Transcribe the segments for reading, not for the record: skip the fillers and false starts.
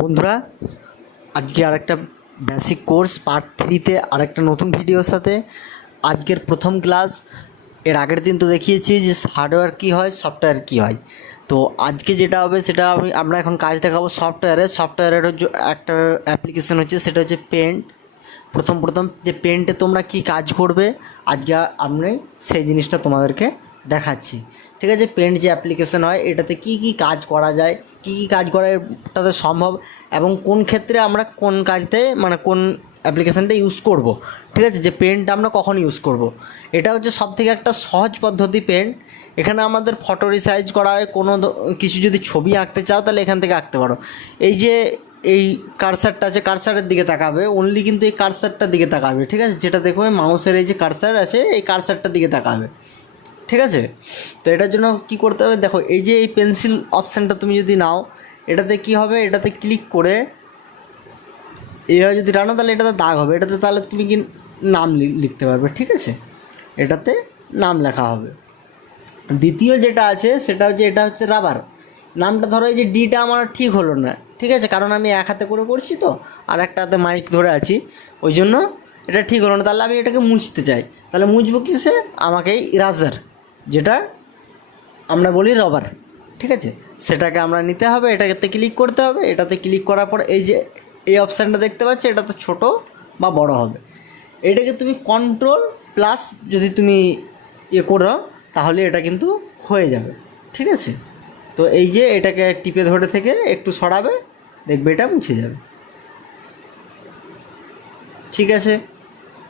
বন্ধুরা, আজকে আরেকটা বেসিক কোর্স পার্ট 3তে আরেকটা নতুন ভিডিওর সাথে আজকের প্রথম ক্লাস। এর আগের দিন তো দেখিয়েছি যে হার্ডওয়্যার কী হয়, সফটওয়্যার কী হয়। তো আজকে যেটা হবে সেটা আমরা এখন কাজ দেখাবো সফটওয়্যারের একটা অ্যাপ্লিকেশন হচ্ছে, সেটা হচ্ছে পেন্ট। প্রথম যে পেন্টে তোমরা কি কাজ করবে আজকে আমি সেই জিনিসটা তোমাদেরকে দেখাচ্ছি। ঠিক আছে, পেন্ট যে অ্যাপ্লিকেশন হয় এটাতে কি কি কাজ করা যায়, কি কি কাজ করা এটাতে সম্ভব, এবং কোন ক্ষেত্রে আমরা কোন কাজটায় মানে কোন অ্যাপ্লিকেশানটা ইউজ করব। ঠিক আছে, যে পেন্ট আমরা কখন ইউজ করব, এটা হচ্ছে সবথেকে একটা সহজ পদ্ধতি পেন্ট। এখানে আমাদের ফটো রিসাইজ করা হয়, কোনো কিছু যদি ছবি আঁকতে চাও তাহলে এখান থেকে আঁকতে পারো। এই যে এই কারসারটা আছে, কারসারের দিকে তাকাবে, অনলি কিন্তু এই কারসারটার দিকে তাকাবে। ঠিক আছে, যেটা দেখবে মাউসের এই যে কারসার আছে এই কারসারটার দিকে তাকাবে। ঠিক আছে, তো এটার জন্য কি করতে হবে, দেখো এই যে এই পেন্সিল অপশানটা তুমি যদি নাও, এটাতে কি হবে, এটাতে ক্লিক করে এইভাবে যদি টানো তাহলে এটাতে দাগ হবে, এটাতে তাহলে তুমি কি নাম লিখতে পারবে। ঠিক আছে, এটাতে নাম লেখা হবে। দ্বিতীয় যেটা আছে সেটা হচ্ছে, এটা হচ্ছে রাবার। নামটা ধরো এই যে ডিটা আমার ঠিক হলো না, ঠিক আছে, কারণ আমি এক হাতে করে করছি তো, আর একটা হাতে মাইক ধরে আছি, ওই জন্য এটা ঠিক হলো না। তাহলে আমি এটাকে মুছতে চাই, তাহলে মুছবো কিসে, আমাকে ইরাজার, যেটা আমরা বলি রবার। ঠিক আছে, সেটাকে আমরা নিতে হবে, এটাতে ক্লিক করতে হবে। এটাতে ক্লিক করার পর এই যে এই অপশানটা দেখতে পাচ্ছ, এটাতে ছোটো বা বড় হবে। এটাকে তুমি কন্ট্রোল প্লাস যদি তুমি করো তাহলে এটা কিন্তু হয়ে যাবে। ঠিক আছে, তো এই যে এটাকে টিপে ধরে থেকে একটু সরাবে, দেখবে এটা মুছে যাবে। ঠিক আছে,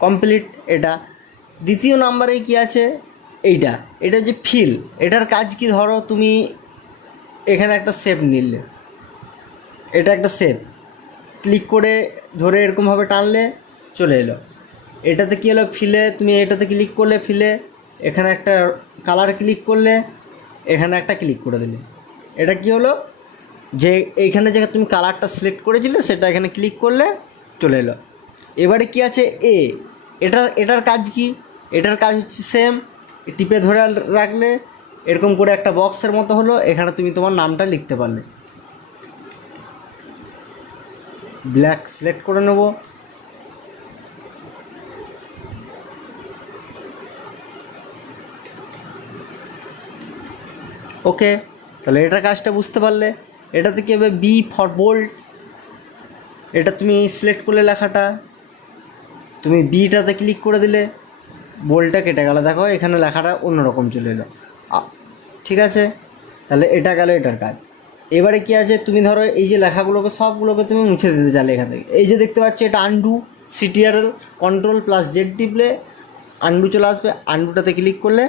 কমপ্লিট। এটা দ্বিতীয় নাম্বারে কি আছে, এটা যে ফিল, এটার কাজ কি, ধরো তুমি এখানে একটা শেপ নিলে, এটা একটা শেপ ক্লিক করে ধরে এরকমভাবে টানলে চলে এলো। এটাতে কী হলো, ফিলে তুমি এটাতে ক্লিক করলে, ফিলে এখানে একটা কালার ক্লিক করলে, এখানে একটা ক্লিক করে দিলে, এটা কি হলো, যে এইখানে যে তুমি কালারটা সিলেক্ট করেছিলে সেটা এখানে ক্লিক করলে চলে এলো। এবারে কি আছে এটার কাজ কি, এটার কাজ হচ্ছে সেম, টিপে ধরে রাখলে এরকম করে একটা বক্সের মতো হলো, এখানে তুমি তোমার নামটা লিখতে পারলে। ব্ল্যাক সিলেক্ট করে নেব, ওকে। তাহলে এটার কাজটা বুঝতে পারলে। এটাতে কী হবে, বি ফর বোল্ড, এটা তুমি সিলেক্ট করলে লেখাটা, তুমি বিটাতে ক্লিক করে দিলে বোল্ডটা কেটে গেল, দেখো এখানে লেখাটা অন্যরকম চলে এলো। ঠিক আছে, তাহলে এটা গেল এটার কাজ। এবারে কি আছে, তুমি ধরো এই যে লেখাগুলোকে সবগুলোকে তুমি মুছে দিতে চাইলে এখান থেকে, এই যে দেখতে পাচ্ছ এটা undo, Ctrl control plus Z টিপলে আনডু চলে আসবে, আনডুটাতে ক্লিক করলে